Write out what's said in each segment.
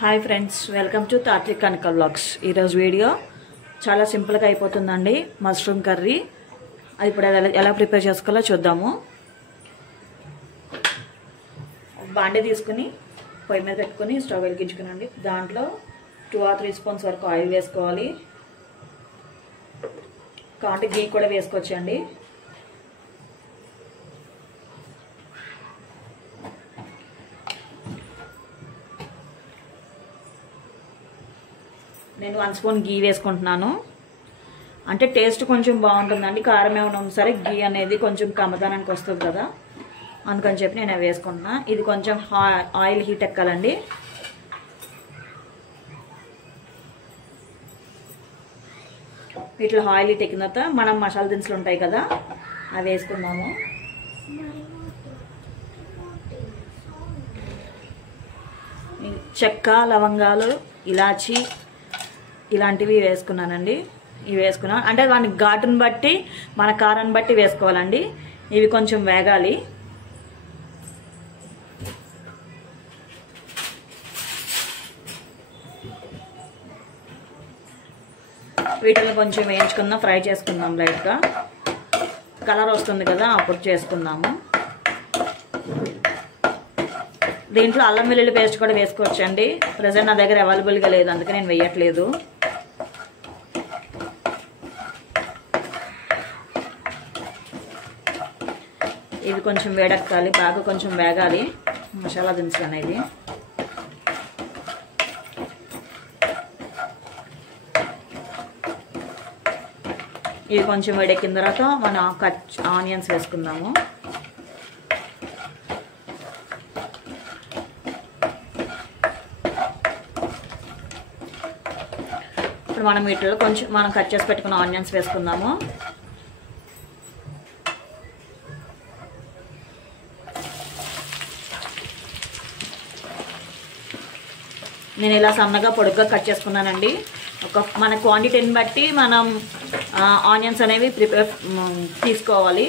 Hi friends, welcome to Tatvik Kanaka vlogs. ఈరోజు video చాలా సింపుల్గా అయిపోతుందండి. మష్రూమ్ కర్రీ అది ఇప్పుడు ఎలా ప్రిపేర్ చేసుకోవాలో చూద్దాము. బాండీ తీసుకుని పొయ్యి మీద పెట్టుకుని స్టవ్ వెలిగించుకునండి. దాంట్లో 2 or 3 స్పూన్స్ వరకు ఆయిల్ వేసుకోవాలి. కాంటే గీ కూడా వేసుకోవచ్చండి. నేను 1 స్పూన్ గీ వేసుకుంటున్నాను. అంటే టేస్ట్ కొంచెం బాగుంటుందండి. కారం ఏమైనా సరే గీ అనేది కొంచెం కమ్మదనానికి వస్తుంది కదా, అందుకని చెప్పి నేను అవి వేసుకుంటున్నా. ఇది కొంచెం ఆయిల్ హీట్ ఎక్కాలండి. వీటిలో ఆయిల్ హీట్ ఎక్కిన తర్వాత మనం మసాలా దినుసులు ఉంటాయి కదా, అవి వేసుకుందాము. చెక్క, లవంగాలు, ఇలాచి ఇలాంటివి వేసుకున్నానండి. ఇవి వేసుకున్నాను అంటే దాని ఘాటుని బట్టి మన కారాన్ని బట్టి వేసుకోవాలండి. ఇవి కొంచెం వేగాలి. వీటిని కొంచెం వేయించుకుందాం, ఫ్రై చేసుకుందాం. లైట్గా కలర్ వస్తుంది కదా, అప్పుడు చేసుకుందాము. దీంట్లో అల్లం వెల్లుల్లి పేస్ట్ కూడా వేసుకోవచ్చండి. ప్రజెంట్ నా దగ్గర అవైలబుల్గా లేదు, అందుకే నేను వేయట్లేదు. ఇది కొంచెం వేడెక్కాలి, బాగా కొంచెం వేగాలి మసాలా దినుసులు అనేది. ఇది కొంచెం వేడెక్కిన తర్వాత మనం ఆనియన్స్ వేసుకుందాము. ఇప్పుడు మనం వీటిలో కొంచెం మనం కట్ చేసి పెట్టుకున్న ఆనియన్స్ వేసుకుందాము. నేను ఇలా సన్నగా పొడుగ్గా కట్ చేసుకున్నానండి. మన క్వాంటిటీని బట్టి మనం ఆనియన్స్ అనేవి తీసుకోవాలి.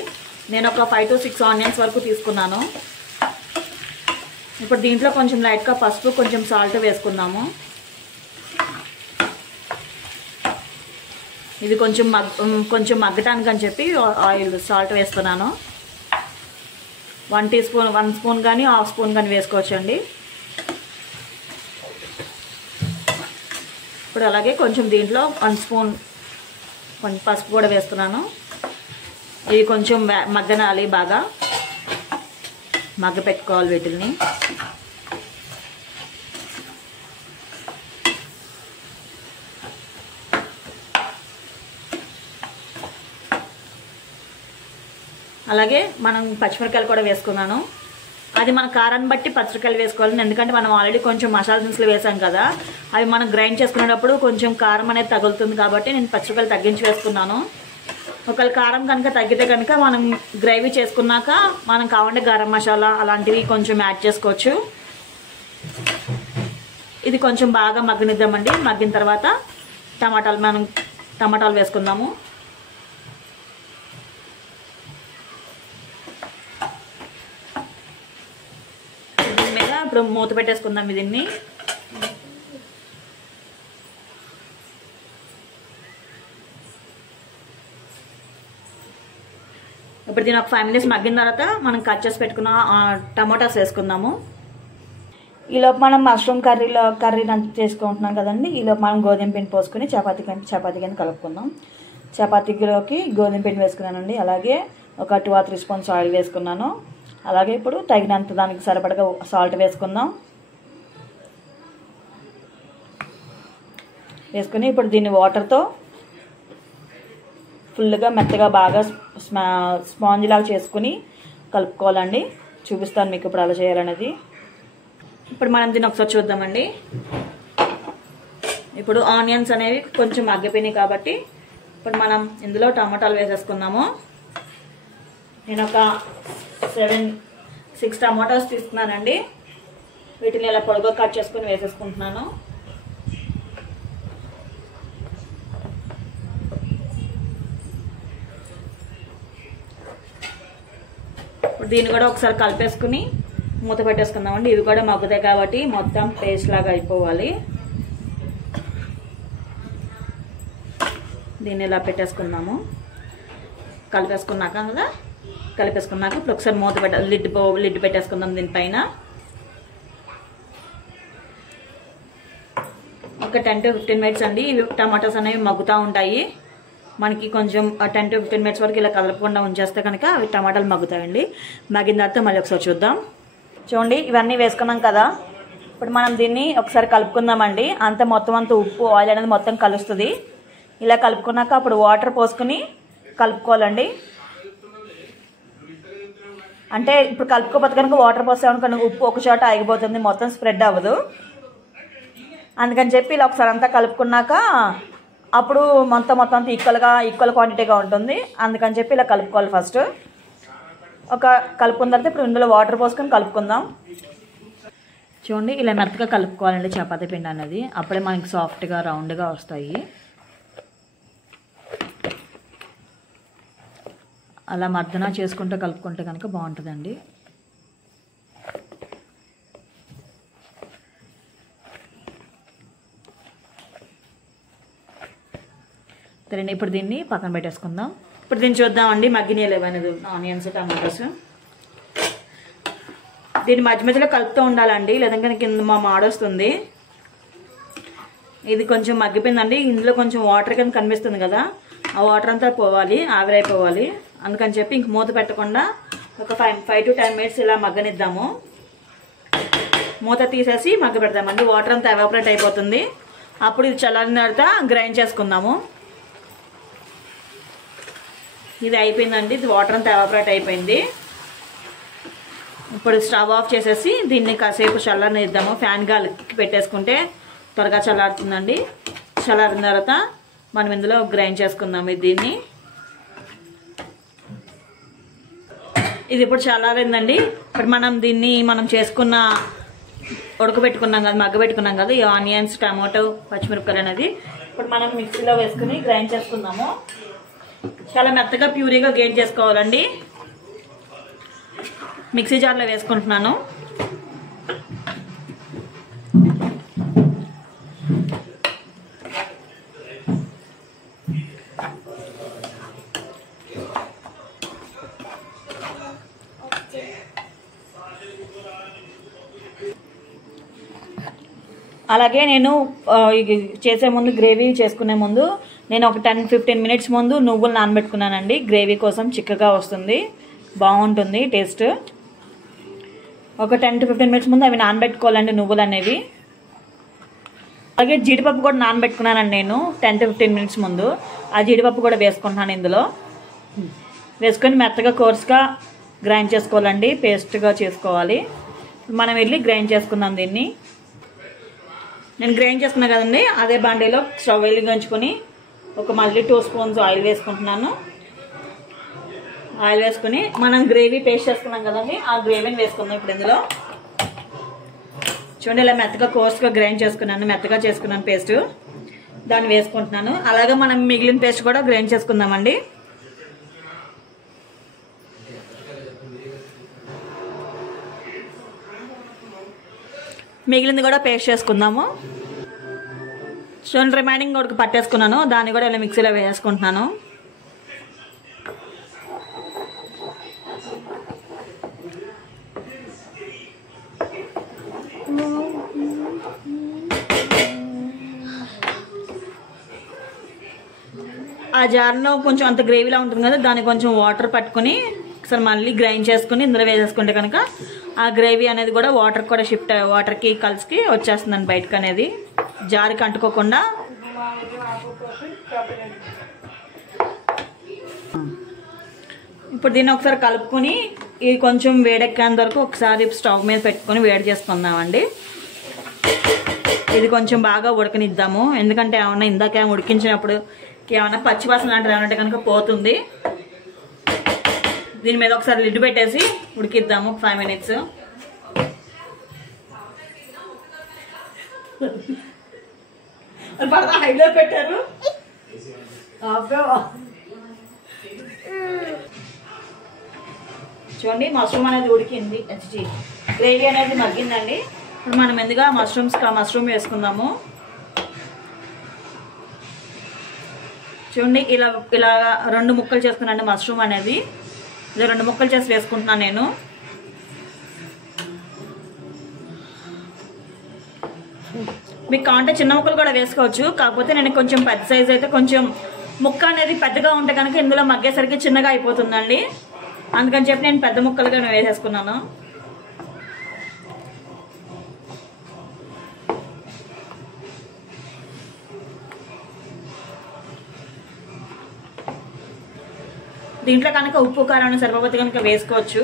నేను ఒక 5 to 6 ఆనియన్స్ వరకు తీసుకున్నాను. ఇప్పుడు దీంట్లో కొంచెం లైట్గా పసుపు, కొంచెం సాల్ట్ వేసుకుందాము. ఇది కొంచెం మగ్గటానికి అని చెప్పి ఆయిల్ సాల్ట్ వేస్తున్నాను. 1 స్పూన్ కానీ 1/2 స్పూన్ కానీ వేసుకోవచ్చండి. ఇప్పుడు అలాగే కొంచెం దీంట్లో 1 స్పూన్ కొంచెం పసుపు కూడా వేస్తున్నాను. ఇది కొంచెం మగ్గనాలి, బాగా మగ్గ పెట్టుకోవాలి వీటిని. అలాగే మనం పచ్చిమిరకాయలు కూడా వేసుకున్నాను. అది మన కారాన్ని బట్టి పచ్చిమిరకాయలు వేసుకోవాలి. ఎందుకంటే మనం ఆల్రెడీ కొంచెం మసాలా దినుసులు వేసాం కదా, అవి మనం గ్రైండ్ చేసుకునేటప్పుడు కొంచెం కారం అనేది తగులుతుంది కాబట్టి నేను పచ్చిమిరకాయలు తగ్గించి వేసుకున్నాను. ఒకవేళ కారం కనుక తగ్గితే కనుక మనం గ్రేవీ చేసుకున్నాక మనం కావాలంటే గరం మసాలా అలాంటివి కొంచెం యాడ్ చేసుకోవచ్చు. ఇది కొంచెం బాగా మగ్గనిద్దామండి. మగ్గిన తర్వాత టమాటాలు వేసుకుందాము. ఇప్పుడు మూత పెట్టేసుకుందాం దీన్ని. ఇప్పుడు దీన్ని ఒక 5 minutes మగ్గిన తర్వాత మనం కట్ చేసి పెట్టుకున్న టమాటాస్ వేసుకుందాము. ఈలోపు మనం మష్రూమ్ కర్రీ చేసుకుంటున్నాం కదండి. ఈలోపు మనం గోధుమ పిండి పోసుకుని చపాతీ కింద కలుపుకుందాం. చపాతీలోకి గోధుమ పిండి వేసుకున్నానండి. అలాగే ఒక 2 or 3 స్పూన్స్ ఆయిల్ వేసుకున్నాను. అలాగే ఇప్పుడు తగినంత దానికి సరిపడగా సాల్ట్ వేసుకుందాం. వేసుకుని ఇప్పుడు దీన్ని వాటర్తో ఫుల్గా మెత్తగా బాగా స్పాంజ్ లాగా చేసుకుని కలుపుకోవాలండి. చూపిస్తాను మీకు ఇప్పుడు అలా చేయాలనేది. ఇప్పుడు మనం దీన్ని ఒకసారి చూద్దామండి. ఇప్పుడు ఆనియన్స్ అనేవి కొంచెం మగ్గిపోయినాయి కాబట్టి ఇప్పుడు మనం ఇందులో టమాటాలు వేసేసుకుందాము. నేను ఒక 6 టమాటాస్ తీసుకున్నానండి. వీటిని ఇలా పొడుగ్గా కట్ చేసుకుని వేసేసుకుంటున్నాను. ఇప్పుడు దీన్ని కూడా ఒకసారి కలిపేసుకుని మూత పెట్టేసుకుందామండి. ఇవి కూడా మగ్గుతాయి కాబట్టి మొత్తం పేస్ట్ లాగా అయిపోవాలి. దీన్ని ఇలా పెట్టేసుకుందాము. కలిపేసుకున్నాక ఇప్పుడు ఒకసారి మూత లిడ్ పెట్టేసుకుందాం. దీనిపైన ఒక 10 to 15 మినిట్స్ అండి. ఇవి టమాటాస్ అనేవి మగ్గుతూ ఉంటాయి. మనకి కొంచెం 10 to 15 మినిట్స్ వరకు ఇలా కలపకుండా ఉంచేస్తే కనుక అవి టమాటాలు మగ్గుతాయండి. మగ్గిన తర్వాత మళ్ళీ ఒకసారి చూద్దాం. చూడండి, ఇవన్నీ వేసుకున్నాం కదా. ఇప్పుడు మనం దీన్ని ఒకసారి కలుపుకుందామండి. మొత్తం అంతా ఉప్పు ఆయిల్ అనేది మొత్తం కలుస్తుంది. ఇలా కలుపుకున్నాక అప్పుడు వాటర్ పోసుకుని కలుపుకోవాలండి. అంటే ఇప్పుడు కలుపుకోపోతే కనుక వాటర్ పోసామనుకోండి ఉప్పు ఒక చోట ఆగిపోతుంది, మొత్తం స్ప్రెడ్ అవ్వదు. అందుకని చెప్పి ఇలా ఒకసారి అంతా కలుపుకున్నాక అప్పుడు మొత్తం అంతా ఈక్వల్ క్వాంటిటీగా ఉంటుంది. అందుకని చెప్పి ఇలా కలుపుకోవాలి. ఫస్ట్ కలుపుకున్న తర్వాత ఇప్పుడు ఇందులో వాటర్ పోసుకొని కలుపుకుందాం. చూడండి, ఇలా మెత్తగా కలుపుకోవాలండి చపాతీ పిండి అనేది. అప్పుడే మనకి సాఫ్ట్గా రౌండ్గా వస్తాయి. అలా మర్దన చేసుకుంటూ కలుపుకుంటే కనుక బాగుంటుందండి. సరే, ఇప్పుడు దీన్ని పక్కన పెట్టేసుకుందాం. ఇప్పుడు దీన్ని చూద్దామండి మగ్గినీళ్ళు ఏమనేది. ఆనియన్స్, టమాటోస్ దీన్ని మధ్య మధ్యలో కలుపుతూ ఉండాలండి, లేదంటే కింద మాడొస్తుంది. ఇది కొంచెం మగ్గిపోయిందండి. ఇందులో కొంచెం వాటర్ కింద కనిపిస్తుంది కదా, ఆ వాటర్ అంతా పోవాలి, ఆవిరైపోవాలి. అందుకని చెప్పి ఇంక మూత పెట్టకుండా ఒక 5 to 10 మినిట్స్ ఇలా మగ్గనిద్దాము. మూత తీసేసి మగ్గ పెడతామండి. వాటర్ అంతా ఎవాపరేట్ అయిపోతుంది. అప్పుడు ఇది చల్లారిన తర్వాత గ్రైండ్ చేసుకుందాము. ఇది అయిపోయిందండి. ఇది వాటర్ అంతా ఎవాపరేట్ అయిపోయింది. ఇప్పుడు స్టవ్ ఆఫ్ చేసేసి దీన్ని కాసేపు చల్లారనిద్దాము. ఫ్యాన్ గాలికి పెట్టేసుకుంటే త్వరగా చల్లారుతుందండి. చల్లారిన తర్వాత మనం ఇందులో గ్రైండ్ చేసుకుందాము. దీన్ని ఇది ఇప్పుడు చల్లారిందండి. ఇప్పుడు మనం చేసుకున్న ఉడకబెట్టుకున్నాం కదా, మగ్గబెట్టుకున్నాం కదా ఈ ఆనియన్స్, టమాటో, పచ్చిమిరపకాయలు అనేది ఇప్పుడు మనం మిక్సీలో వేసుకుని గ్రైండ్ చేసుకుందాము. చాలా మెత్తగా ప్యూరీగా గ్రైండ్ చేసుకోవాలండి. మిక్సీ జార్లో వేసుకుంటున్నాను. అలాగే నేను చేసే ముందు, గ్రేవీ చేసుకునే ముందు నేను ఒక 10-15 మినిట్స్ ముందు నువ్వులు నానబెట్టుకున్నానండి. గ్రేవీ కోసం చిక్కగా వస్తుంది, బాగుంటుంది టేస్ట్. ఒక 10 to 15 మినిట్స్ ముందు అవి నానబెట్టుకోవాలండి నువ్వులు అనేవి. అలాగే జీడిపప్పు కూడా నానబెట్టుకున్నానండి నేను 10 to 15 మినిట్స్ ముందు. ఆ జీడిపప్పు కూడా వేసుకుంటున్నాను. ఇందులో వేసుకొని మెత్తగా కోర్స్గా గ్రైండ్ చేసుకోవాలండి, పేస్ట్గా చేసుకోవాలి. మనం వెళ్ళి గ్రైండ్ చేసుకుందాం దీన్ని. నేను గ్రైండ్ చేసుకున్నా కదండి, అదే బాండీలో స్టవ్ వెలిగించుకొని మళ్ళీ 2 స్పూన్స్ ఆయిల్ వేసుకుంటున్నాను. ఆయిల్ వేసుకుని మనం గ్రేవీ పేస్ట్ చేసుకున్నాం కదండి, ఆ గ్రేవీని వేసుకుందాం ఇప్పుడు ఇందులో. చూడండి, ఇలా మెత్తగా కోర్స్గా గ్రైండ్ చేసుకున్నాను, మెత్తగా చేసుకున్నాను పేస్ట్. దాన్ని వేసుకుంటున్నాను. అలాగే మనం మిగిలిన పేస్ట్ కూడా గ్రైండ్ చేసుకుందామండి. మిగిలింది కూడా పేస్ట్ చేసుకుందాము. చూడండి, రిమైనింగ్ కూడా పట్టేసుకున్నాను. దాన్ని కూడా ఇలా మిక్సీలో వేసుకుంటున్నాను. ఆ జార్లో కొంచెం అంత గ్రేవీలా ఉంటుంది కదా, దాన్ని కొంచెం వాటర్ పట్టుకుని ఒకసారి మళ్ళీ గ్రైండ్ చేసుకుని ఇందులో వేసేసుకుంటే కనుక ఆ గ్రేవీ అనేది కూడా వాటర్కి కలిసి వచ్చేస్తుందండి బయటకు అనేది, జారికి అంటుకోకుండా. ఇప్పుడు దీన్ని ఒకసారి కలుపుకొని ఇది కొంచెం వేడెక్కేంత వరకు ఒకసారి స్టవ్ మీద పెట్టుకొని వేడి చేసుకుందామండి. ఇది కొంచెం బాగా ఉడకనిద్దాము. ఎందుకంటే ఏమన్నా ఇందాక ఉడికించినప్పుడు ఏమన్నా పచ్చివాసన లాంటిది ఏమంటే కనుక పోతుంది. దీని మీద ఒకసారి లిడ్ పెట్టేసి ఉడికిద్దాము 5 మినిట్స్. హైలో పెట్టారు. చూడండి, మష్రూమ్ అనేది ఉడికింది. గ్రేవీ అనేది మగ్గిందండి. ఇప్పుడు మనం ఎందుగా మష్రూమ్ వేసుకుందాము. చూడండి, ఇలా 2 ముక్కలు చేసుకున్నాండి మష్రూమ్ అనేది. ఇలా 2 ముక్కలు చేసి వేసుకుంటున్నాను నేను. మీకు కావాలంటే చిన్న ముక్కలు కూడా వేసుకోవచ్చు. కాకపోతే నేను కొంచెం పెద్ద సైజ్ అయితే కొంచెం ముక్క అనేది పెద్దగా ఉంటే కనుక ఇందులో మగ్గేసరికి చిన్నగా అయిపోతుందండి. అందుకని చెప్పి నేను పెద్ద ముక్కలుగా వేసేసుకున్నాను. దీంట్లో కనుక ఉప్పు కారం సరిపోతే కనుక వేసుకోవచ్చు.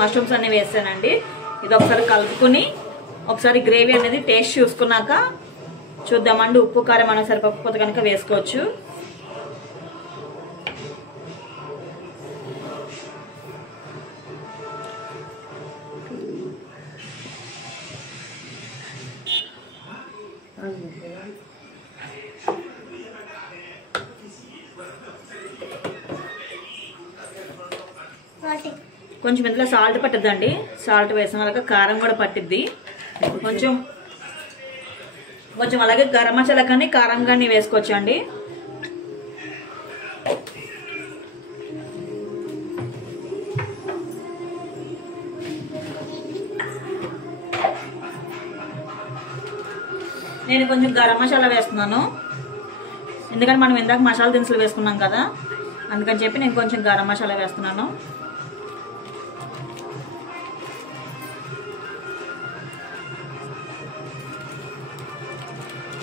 మష్రూమ్స్ అన్ని వేసానండి. ఇది ఒకసారి కలుపుకుని ఒకసారి గ్రేవీ అనేది టేస్ట్ చూసుకున్నాక చూద్దామండి. ఉప్పు కారం అనేది సరిపోకపోతే కనుక వేసుకోవచ్చు. కొంచెం ఇందులో సాల్ట్ పట్టుద్దండి. సాల్ట్ వేసిన వాళ్ళకి కారం కూడా పట్టిద్ది. కొంచెం అలాగే గరం మసాలా కానీ కారం కానీ వేసుకోవచ్చు అండి. నేను కొంచెం గరం మసాలా వేస్తున్నాను. ఎందుకంటే మనం ఇందాక మసాలా దినుసులు వేసుకున్నాం కదా, అందుకని చెప్పి నేను కొంచెం గరం మసాలా వేస్తున్నాను.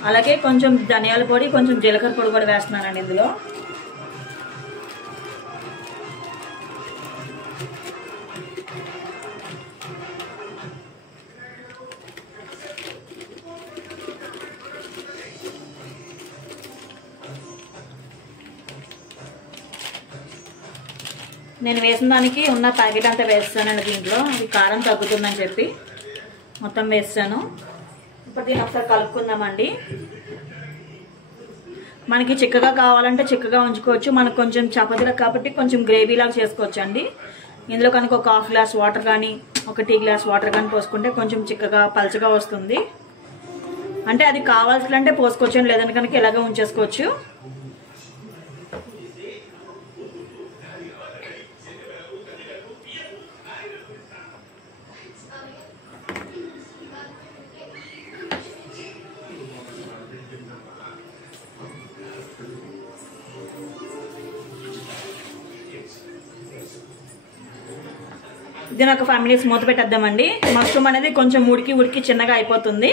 అలాగే కొంచెం ధనియాల పొడి, కొంచెం జీలకర్ర పొడి కూడా వేస్తున్నానండి ఇందులో. నేను వేసిన దానికి ఉన్న ప్యాకెట్ అంతా వేస్తానండి దీంట్లో. అది కారం తగ్గుతుందని చెప్పి మొత్తం వేస్తాను. ఇప్పుడు దీన్ని ఒకసారి కలుపుకుందామండి. మనకి చిక్కగా కావాలంటే చిక్కగా ఉంచుకోవచ్చు. మనకు కొంచెం చపాతీలా కాబట్టి కొంచెం గ్రేవీలాగా చేసుకోవచ్చు అండి. ఇందులో కనుక ఒక 1/2 గ్లాస్ వాటర్ కానీ, ఒక టీ గ్లాస్ వాటర్ కానీ పోసుకుంటే కొంచెం చిక్కగా పలచగా వస్తుంది. అంటే అది కావాల్సిందంటే పోసుకోవచ్చు అని, లేదని కనుక ఇలాగే ఉంచేసుకోవచ్చు. దీని ఒక 5 మినిట్స్ మూత పెట్టేద్దామండి. మష్రూమ్ అనేది కొంచెం ఉడికి చిన్నగా అయిపోతుంది.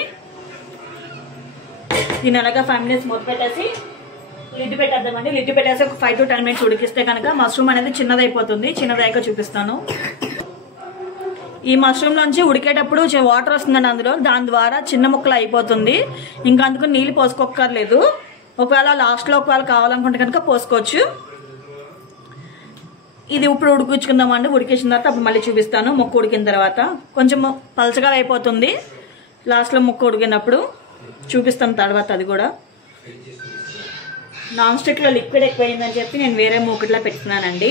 దీని అలాగా 5 మినిట్స్ మూత పెట్టేసి లిడ్ పెట్టేద్దామండి. లిడ్ పెట్టేసి ఒక 5 to 10 మినిట్స్ ఉడికిస్తే కనుక మష్రూమ్ అనేది చిన్నదైపోతుంది. చిన్నదయ్యాక చూపిస్తాను. ఈ మష్రూమ్ నుంచి ఉడికేటప్పుడు వాటర్ వస్తుందండి అందులో. దాని ద్వారా చిన్న ముక్కలు అయిపోతుంది. ఇంకా అందుకు నీళ్ళు పోసుకోక్కర్లేదు. ఒకవేళ లాస్ట్లో ఒకవేళ కావాలనుకుంటే కనుక పోసుకోవచ్చు. ఇది ఇప్పుడు ఉడికించుకుందామండి. ఉడికించిన తర్వాత అప్పుడు మళ్ళీ చూపిస్తాను. ముక్క ఉడికిన తర్వాత కొంచెం పలచగా అయిపోతుంది. లాస్ట్లో ముక్క ఉడికినప్పుడు చూపిస్తాను తర్వాత. అది కూడా నాన్ స్టిక్లో లిక్విడ్ ఎక్కువైందని చెప్పి నేను వేరే మూకుడిలో పెట్టుకున్నానండి.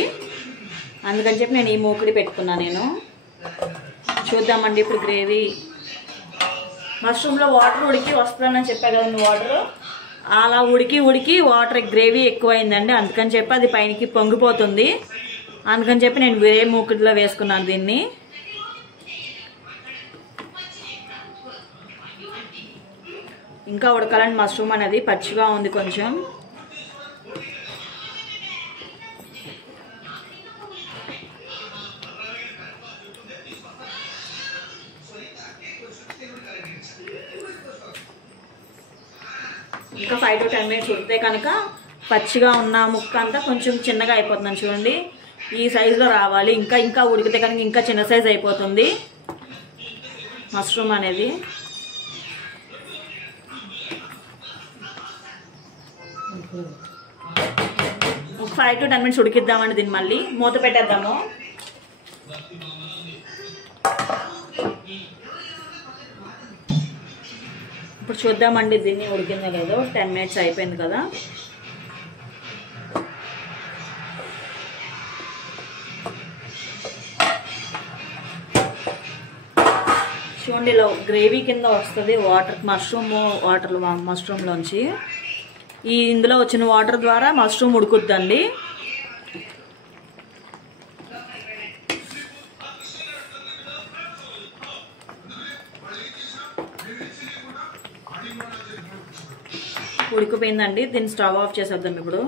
అందుకని చెప్పి నేను ఈ మూకుడి పెట్టుకున్నాను. నేను చూద్దామండి ఇప్పుడు గ్రేవీ. మష్రూమ్లో వాటర్ ఉడికి వస్తుందని చెప్పా కదండి. వాటర్ అలా ఉడికి వాటర్ గ్రేవీ ఎక్కువైందండి. అందుకని చెప్పి అది పైనకి పొంగిపోతుంది. అందుకని చెప్పి నేను వేరే మూకుడిలో వేసుకున్నాను దీన్ని. ఇంకా ఉడకాలని మష్రూమ్ అనేది పచ్చిగా ఉంది కొంచెం. ఇంకా 5 to 10 మినిట్స్ ఉడితే కనుక పచ్చిగా ఉన్న ముక్క అంతా కొంచెం చిన్నగా అయిపోతుందని చూడండి. ఈ సైజులో రావాలి. ఇంకా ఉడికితే కనుక ఇంకా చిన్న సైజ్ అయిపోతుంది మష్రూమ్ అనేది. 5 to 10 minutes ఉడికిద్దామండి. దీన్ని మళ్ళీ మూత పెట్టేద్దాము. ఇప్పుడు చూద్దామండి దీన్ని ఉడికిందో లేదో. 10 minutes అయిపోయింది కదా. చూడండి ఇలా గ్రేవీ కింద వస్తుంది వాటర్, మష్రూమ్లోంచి ఈ ఇందులో వచ్చిన వాటర్ ద్వారా మష్రూమ్ ఉడుకుద్దండి. ఉడికిపోయిందండి. దీన్ని స్టవ్ ఆఫ్ చేసేద్దాం ఇప్పుడు.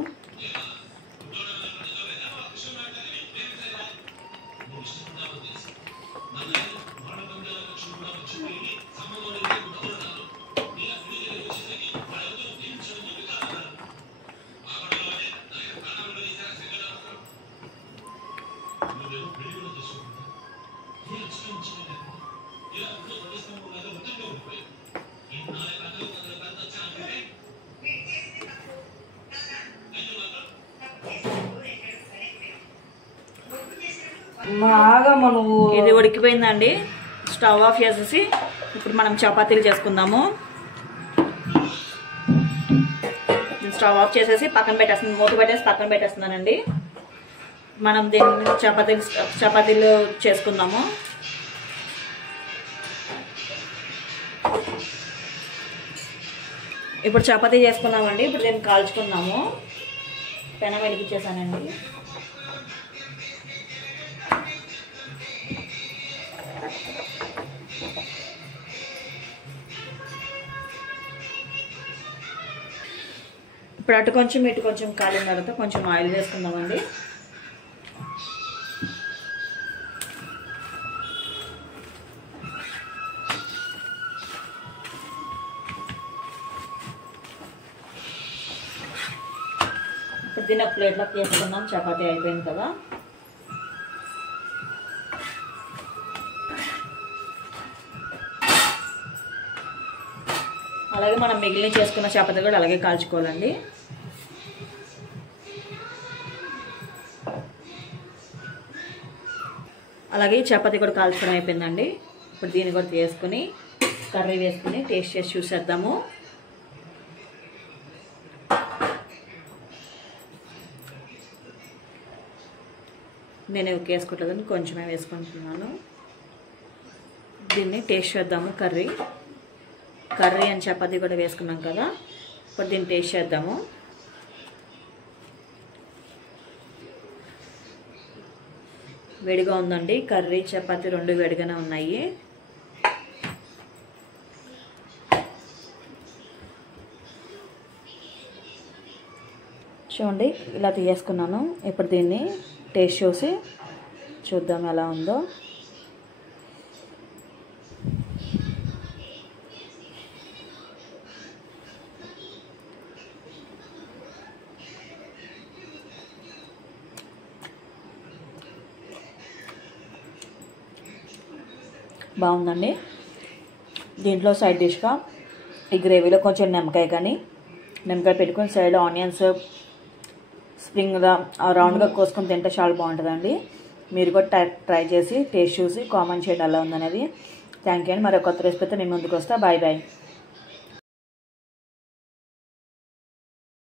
ఇది ఉడికిపోయిందండి. స్టవ్ ఆఫ్ చేసేసి ఇప్పుడు మనం చపాతీలు చేసుకుందాము. స్టవ్ ఆఫ్ చేసేసి పక్కన పెట్టేస్తుంది, మూత పెట్టేసి పక్కన పెట్టేస్తున్నానండి. మనం దీన్ని చపాతీలు చేసుకుందాము. ఇప్పుడు చపాతీ చేసుకున్నామండి. ఇప్పుడు దీన్ని కాల్చుకుందాము. పెనం వెలిగించేసానండి. ఇప్పుడు అటు కొంచెం ఇటు కొంచెం కాలిన తర్వాత కొంచెం ఆయిల్ వేసుకుందామండి. ఇప్పుడు దీన్ని ఒక ప్లేట్లోకి వేసుకుందాం. చపాతీ అయిపోయింది కదా. అలాగే మనం మిగిలిన చేసుకున్న చపాతీ కూడా అలాగే కాల్చుకోవాలండి. అలాగే చపాతీ కూడా కాల్చుకోవడం అయిపోయిందండి. ఇప్పుడు దీన్ని కూడా తీసుకుని కర్రీ వేసుకుని టేస్ట్ చేసి చూసేద్దాము. నేను వేసుకోవట్లేదని కొంచెమే వేసుకుంటున్నాను. దీన్ని టేస్ట్ చేద్దాము. కర్రీ అండ్ చపాతీ కూడా వేసుకున్నాం కదా. ఇప్పుడు దీన్ని టేస్ట్ చేద్దాము. వేడిగా ఉందండి. కర్రీ చపాతీ రెండు వేడిగానే ఉన్నాయి. చూడండి ఇలా తీసేసుకున్నాను. ఇప్పుడు దీన్ని టేస్ట్ చూసి చూద్దాం ఎలా ఉందో. బాగుందండి. దీంట్లో సైడ్ డిష్గా ఈ గ్రేవీలో కొంచెం నిమ్మకాయ పెట్టుకొని సైడ్ ఆనియన్స్ స్ప్రింగ్గా రౌండ్గా కోసుకొని తింటే చాలా బాగుంటుందండి. మీరు కూడా ట్రై చేసి టేస్ట్ చూసి కామెంట్ చేయండి ఎలా ఉందనేది. థ్యాంక్ యూ అండి. మరో కొత్త రెసిపీతో నేను ముందుకు వస్తా. Bye bye.